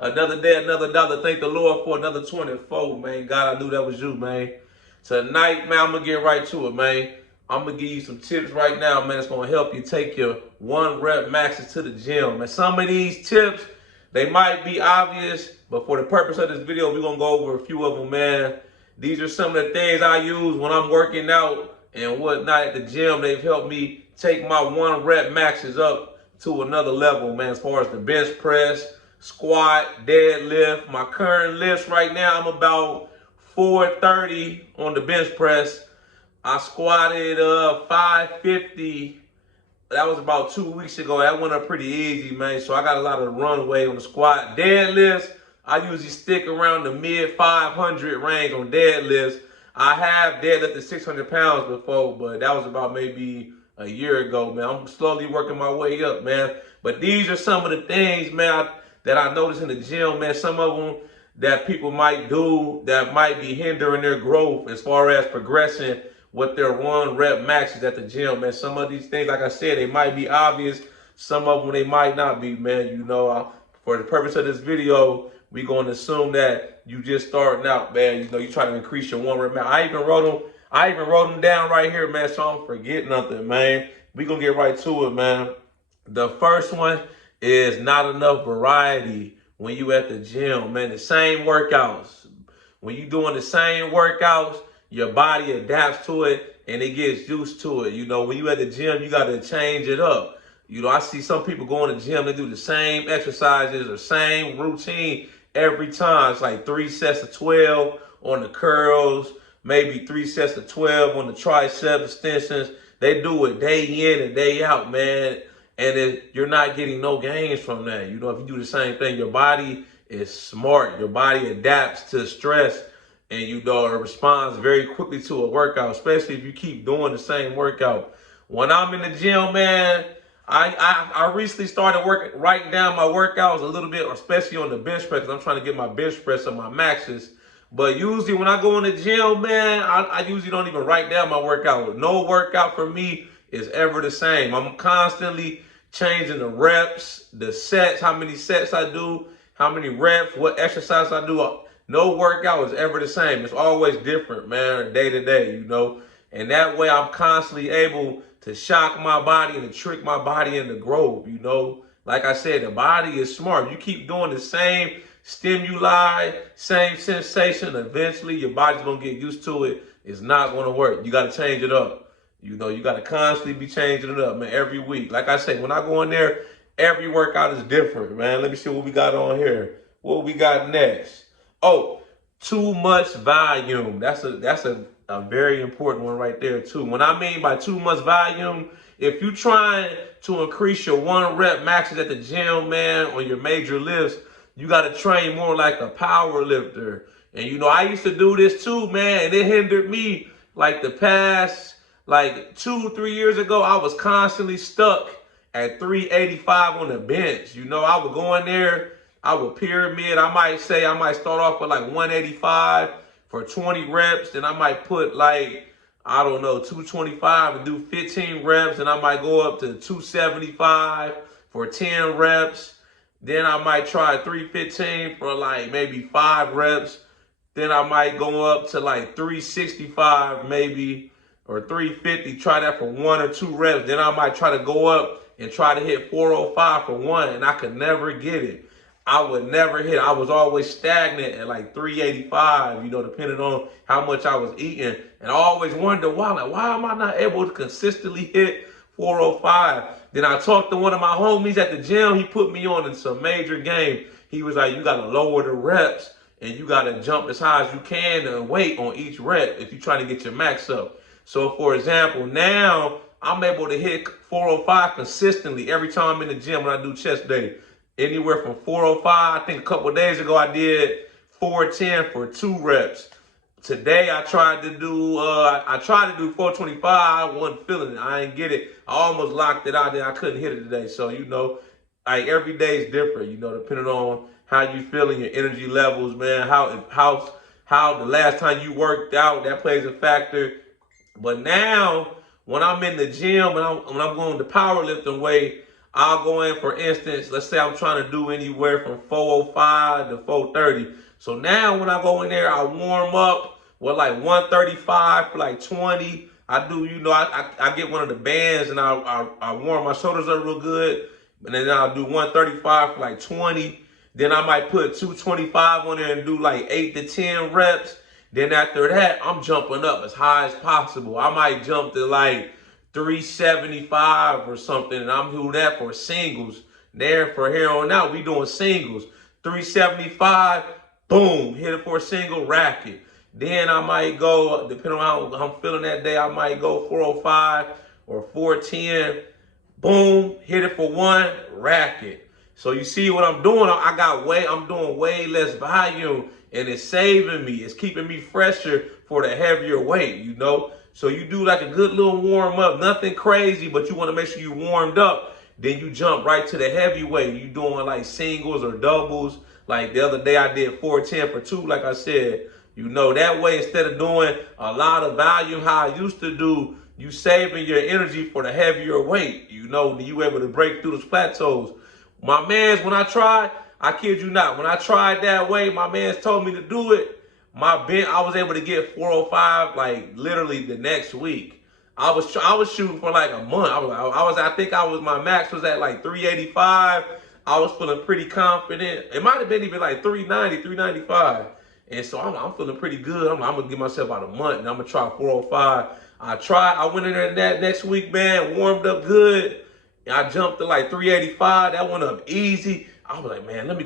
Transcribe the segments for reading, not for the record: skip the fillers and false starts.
Another day, another dollar. Thank the Lord for another 24, man. God, I knew that was you, man. Tonight, man, I'm going to get right to it, man. I'm going to give you some tips right now, man. It's going to help you take your 1 rep maxes to the gym. And some of these tips, they might be obvious, but for the purpose of this video, we're going to go over a few of them, man. These are some of the things I use when I'm working out and whatnot at the gym. They've helped me take my 1 rep maxes up to another level, man, as far as the bench press, squat, deadlift. My current lifts right now, I'm about 430 on the bench press. I squatted 550. That was about 2 weeks ago. That went up pretty easy, man. So I got a lot of runway on the squat. Deadlifts, I usually stick around the mid 500 range on deadlifts. I have deadlifted 600 pounds before, but that was about maybe a year ago, man. I'm slowly working my way up, man. But these are some of the things, man, that I noticed in the gym, man. Some of them that people might do that might be hindering their growth as far as progressing with their 1 rep maxes at the gym, man. Some of these things, like I said, they might be obvious. Some of them, they might not be, man. You know, for the purpose of this video, we're going to assume that you just starting out, man. You know, you trying to increase your 1 rep max. I even wrote them down right here, man, so I don't forget nothing, man. We gonna get right to it, man. The first one is not enough variety when you at the gym, man. The same workouts. When you doing the same workouts, your body adapts to it and it gets used to it. You know, when you at the gym, you got to change it up. You know, I see some people go in the gym, they do the same exercises or same routine every time. It's like 3 sets of 12 on the curls, maybe 3 sets of 12 on the tricep extensions. They do it day in and day out, man. And you're not getting no gains from that. You know, if you do the same thing, your body is smart. Your body adapts to stress and, you know, it responds very quickly to a workout, especially if you keep doing the same workout. When I'm in the gym, man, I recently started writing down my workouts a little bit, especially on the bench press, because I'm trying to get my bench press on my maxes. But usually when I go in the gym, man, I usually don't even write down my workout. No workout for me is ever the same. I'm constantly changing the reps, the sets, how many sets I do, how many reps, what exercise I do. No workout is ever the same. It's always different, man, day to day, you know. And that way I'm constantly able to shock my body and to trick my body into growth, you know. Like I said, the body is smart. You keep doing the same stimuli, same sensation, eventually your body's going to get used to it. It's not going to work. You got to change it up. You know, you got to constantly be changing it up, man, every week. Like I say, when I go in there, every workout is different, man. Let me see what we got on here. What we got next? Oh, too much volume. That's a very important one right there, too. When I mean by too much volume, if you're trying to increase your 1 rep maxes at the gym, man, on your major lifts, you got to train more like a power lifter. And, you know, I used to do this, too, man, and it hindered me like the past, like 2-3 years ago. I was constantly stuck at 385 on the bench. You know, I would go in there, I would pyramid. I might start off with like 185 for 20 reps. Then I might put like, I don't know, 225 and do 15 reps. And I might go up to 275 for 10 reps. Then I might try 315 for like maybe 5 reps. Then I might go up to like 365 maybe, or 350, try that for 1 or 2 reps. Then I might try to go up and try to hit 405 for 1, and I could never get it. I would never hit. I was always stagnant at like 385, you know, depending on how much I was eating. And I always wondered why am I not able to consistently hit 405? Then I talked to one of my homies at the gym. He put me on in some major game. He was like, you got to lower the reps and you got to jump as high as you can and wait on each rep if you're trying to get your max up. So, for example, now I'm able to hit 405 consistently every time I'm in the gym when I do chest day. Anywhere from 405, I think a couple of days ago I did 410 for 2 reps. Today I tried to do 425. I wasn't feeling it. I didn't get it. I almost locked it out there. I couldn't hit it today. So, you know, like every day is different, you know, depending on how you feeling, your energy levels, man, how the last time you worked out, that plays a factor. But now when I'm in the gym and when I'm going the powerlifting way, I'll go in, for instance, let's say I'm trying to do anywhere from 405 to 430. So now when I go in there, I warm up with like 135 for like 20. I do, I get one of the bands and I warm my shoulders up real good. And then I'll do 135 for like 20. Then I might put 225 on there and do like 8 to 10 reps. Then after that, I'm jumping up as high as possible. I might jump to like 375 or something, and I'm doing that for singles. There, for here on out, we doing singles. 375, boom, hit it for a single, racket. Then I might go, depending on how I'm feeling that day, I might go 405 or 410, boom, hit it for one, racket. So you see what I'm doing? I'm doing way less volume, and it's saving me. It's keeping me fresher for the heavier weight, So you do like a good little warm up, nothing crazy, but you want to make sure you warmed up. Then you jump right to the heavyweight. You doing like singles or doubles. Like the other day I did 410 for 2, like I said. That way, instead of doing a lot of volume how I used to do, you saving your energy for the heavier weight. You able to break through those plateaus. My mans, when I kid you not, when I tried that way, my mans told me to do it. I was able to get 405 like literally the next week. I was shooting for like a month. I think my max was at like 385. I was feeling pretty confident. It might have been even like 390, 395. And so I'm feeling pretty good. I'm gonna give myself about a month and I'm gonna try 405. I went in there that next week, man, warmed up good. I jumped to like 385. That went up easy. I was like, man, let me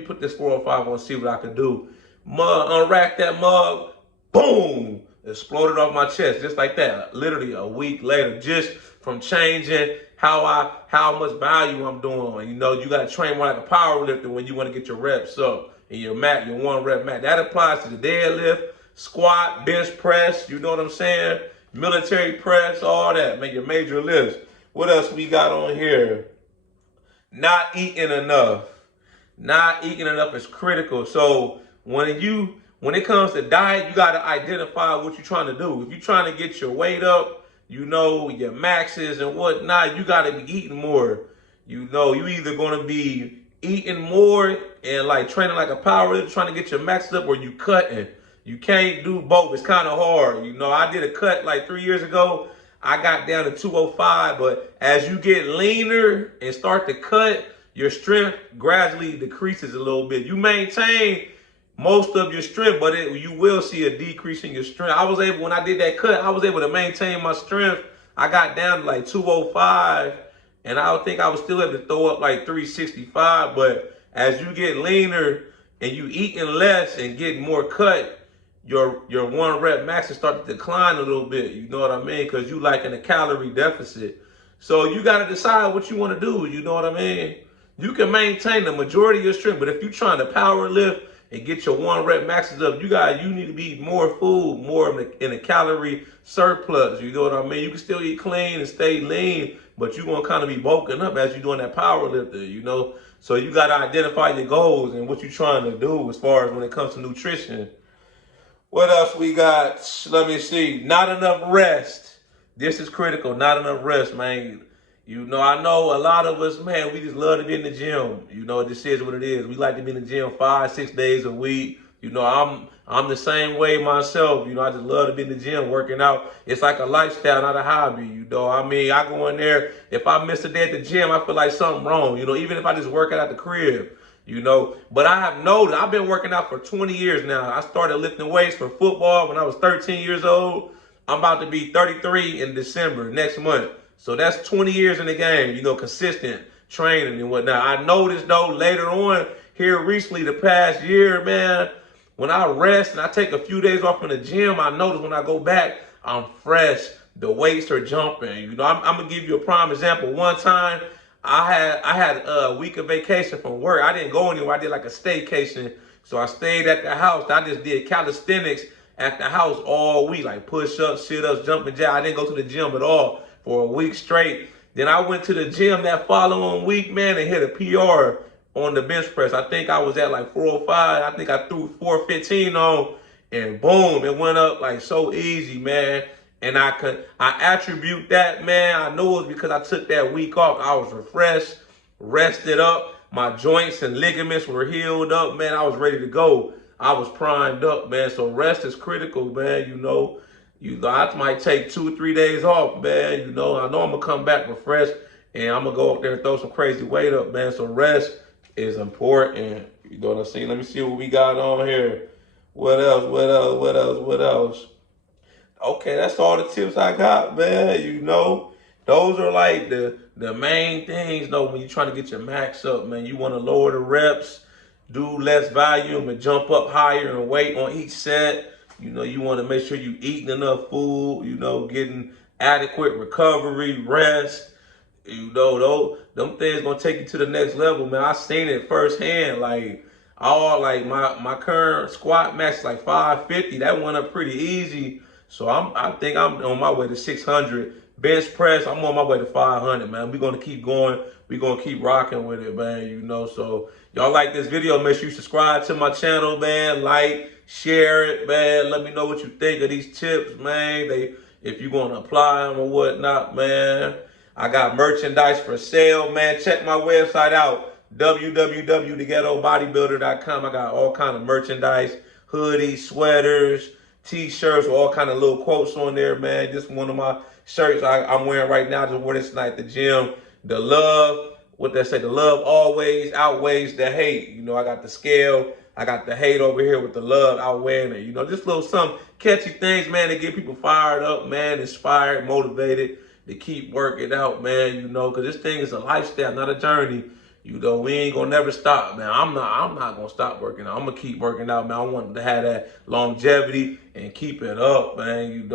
put this 405 on, see what I can do. Unracked that mug, boom, exploded off my chest just like that. Literally a week later, just from changing how much value I'm doing. You got to train more like a power lifter when you want to get your reps up and your 1 rep max. That applies to the deadlift, squat, bench press. You know what I'm saying? Military press, all that. Make your major lifts. What else we got on here? Not eating enough. Not eating enough is critical. So when it comes to diet, you got to identify what you're trying to do. If you're trying to get your weight up, your maxes and whatnot, you got to be eating more. You either going to be eating more and like training like a power lifter, trying to get your maxes up, or you cutting. You can't do both. It's kind of hard. I did a cut like 3 years ago. I got down to 205, but as you get leaner and start to cut, your strength gradually decreases a little bit. You maintain most of your strength, but you will see a decrease in your strength. When I did that cut, I was able to maintain my strength. I got down to like 205, and I think I was still able to throw up like 365. But as you get leaner and you eating less and getting more cut, your 1 rep maxes start to decline a little bit. You know what I mean? Because you like in a calorie deficit. So you got to decide what you want to do. You know what I mean? You can maintain the majority of your strength, but if you're trying to power lift and get your 1 rep maxes up, you need to be more food, more in a calorie surplus. You know what I mean? You can still eat clean and stay lean, but you're going to kind of be bulking up as you're doing that power lifter, So you got to identify your goals and what you're trying to do as far as when it comes to nutrition. What else we got? Let me see. Not enough rest. This is critical. Not enough rest, man. I know a lot of us, man, we just love to be in the gym. This is what it is. We like to be in the gym 5-6 days a week. I'm the same way myself. I just love to be in the gym working out. It's like a lifestyle, not a hobby. I go in there. If I miss a day at the gym, I feel like something wrong. Even if I just work out at the crib. But I have noticed, I've been working out for 20 years now. I started lifting weights for football when I was 13 years old. I'm about to be 33 in December next month. So that's 20 years in the game, consistent training and whatnot. I noticed though later on here recently, the past year, man, when I rest and I take a few days off from the gym, I notice when I go back, I'm fresh. The weights are jumping. I'm gonna give you a prime example. One time, I had a week of vacation from work. I didn't go anywhere. I did like a staycation. So I stayed at the house. I just did calisthenics at the house all week, like push-ups, sit-ups, jumping jacks. I didn't go to the gym at all for a week straight. Then I went to the gym that following week, man, and hit a PR on the bench press. I think I was at like 405. I think I threw 415 on, and boom, it went up like so easy, man. And I attribute that, man. I know it was because I took that week off. I was refreshed, rested up. My joints and ligaments were healed up, man. I was ready to go. I was primed up, man. So rest is critical, man. I might take 2 or 3 days off, man. I know I'm gonna come back refreshed, and I'm gonna go up there and throw some crazy weight up, man. So rest is important. You know what I'm saying? Let me see what we got on here. What else? What else? What else? What else? Okay, that's all the tips I got, man. Those are like the main things, though, when you're trying to get your max up, man. You want to lower the reps, do less volume, and jump up higher in weight on each set. You want to make sure you're eating enough food, getting adequate recovery, rest. Them things gonna take you to the next level, man. I seen it firsthand. Like my current squat max is like 550. That went up pretty easy. So I think I'm on my way to 600. Bench press, I'm on my way to 500, man. We're gonna keep going. We're gonna keep rocking with it, man. So y'all like this video, make sure you subscribe to my channel, man. Like, share it, man. Let me know what you think of these tips, man. If you're gonna apply them or whatnot, man. I got merchandise for sale, man. Check my website out, www.theghettobodybuilder.com. I got all kind of merchandise, hoodies, sweaters, t-shirts, all kind of little quotes on there, man. Just one of my shirts I'm wearing right now. Just wore this tonight at the gym. The love, what they say, the love always outweighs the hate. I got the scale. I got the hate over here with the love outweighing it. Just little some catchy things, man, to get people fired up, man, inspired, motivated to keep working out, man, because this thing is a lifestyle, not a journey. We ain't gonna never stop, man. I'm not gonna stop working out. I'm gonna keep working out, man. I want to have that longevity and keep it up, man.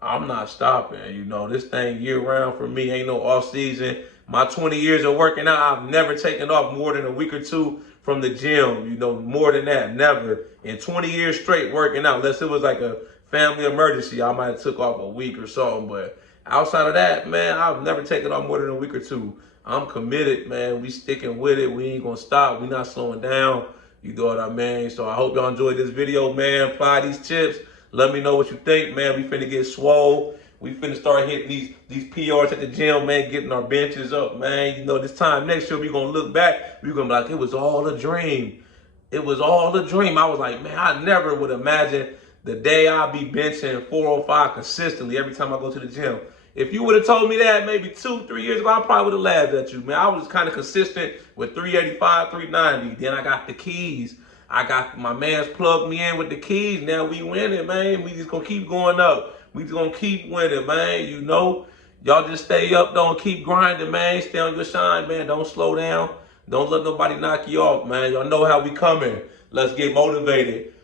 I'm not stopping. This thing year round for me, ain't no off season. My 20 years of working out, I've never taken off more than a week or two from the gym. More than that, never. In 20 years straight working out, unless it was like a family emergency, I might have took off a week or so, but outside of that, man, I've never taken off more than a week or two. I'm committed, man. We sticking with it. We ain't gonna stop. We not slowing down. You know what I mean? So I hope y'all enjoyed this video, man. Apply these tips. Let me know what you think, man. We finna get swole. We finna start hitting these PRs at the gym, man, getting our benches up, man. This time next year, we gonna look back. We gonna be like, it was all a dream. It was all a dream. I was like, man, I never would imagine the day I'll be benching 405 consistently every time I go to the gym. If you would have told me that maybe 2, 3 years ago, I probably would have laughed at you, man. I was kind of consistent with 385, 390. Then I got the keys. I got my man's plugged me in with the keys. Now we winning, man. We just gonna keep going up. We just gonna keep winning, man. Y'all just stay up, don't keep grinding, man. Stay on your shine, man. Don't slow down. Don't let nobody knock you off, man. Y'all know how we coming. Let's get motivated.